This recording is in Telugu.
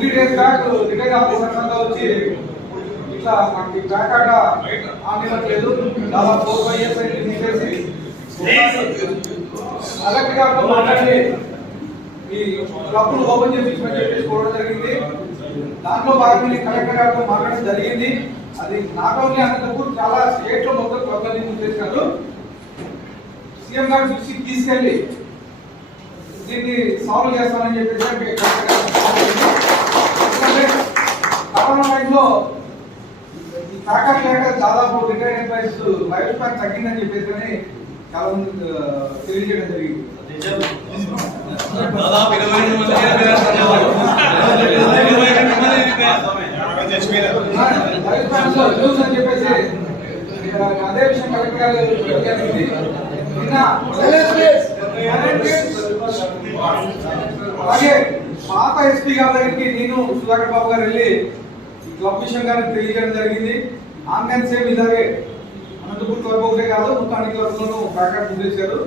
Twenty days back retire officer అంతా వచ్చి ఇట్లా నాకు ఈ బ్యాక్ ఆట ఆనివ్వట్లేదు దాదాపు ఫోర్ ఫైవ్ ఇయర్స్ అయింది తీసేసి. కలెక్టర్ గారితో మాట్లాడి ఈ క్లబ్ను ఓపెన్ చేయించమని చెప్పేసి కోరడం జరిగింది. దాంట్లో భాగంగా కలెక్టర్ గారితో మాట్లాడడం జరిగింది. అది నాట్ ఓన్లీ అనంతపూర్ చాలా స్టేట్లో మొత్తం క్లబ్లని మూసేసినారు సీఎం గారి దృష్టికి తీసుకెళ్ళి దీన్ని సాల్వ్ చేస్తామని చెప్పేసి కరోనా టైంలో ఈ ప్యాకెట్ లేక దాదాపు రిటైర్డ్ ఎంప్లాయీస్ లైఫ్ స్పాన్ తగ్గిందని చెప్పేసి చాలా మంది తెలియజేయడం జరిగింది. దాదాపు ఇరవై అని చెప్పేసి అదే విషయం కలెక్టర్ గారు అలాగే పాత ఎస్పీ గారి దగ్గరికి నేను సుధాకర్ బాబు గారు వెళ్ళి క్లబ్ విషయం గారికి తెలియజేయడం జరిగింది. ఆన్లైన్ సేమ్ ఇలాగే అనంతపూర్ క్లబ్ ఒకటే కాదు మొత్తం అన్ని క్లబ్లను ప్యాకెట్ చేశారు.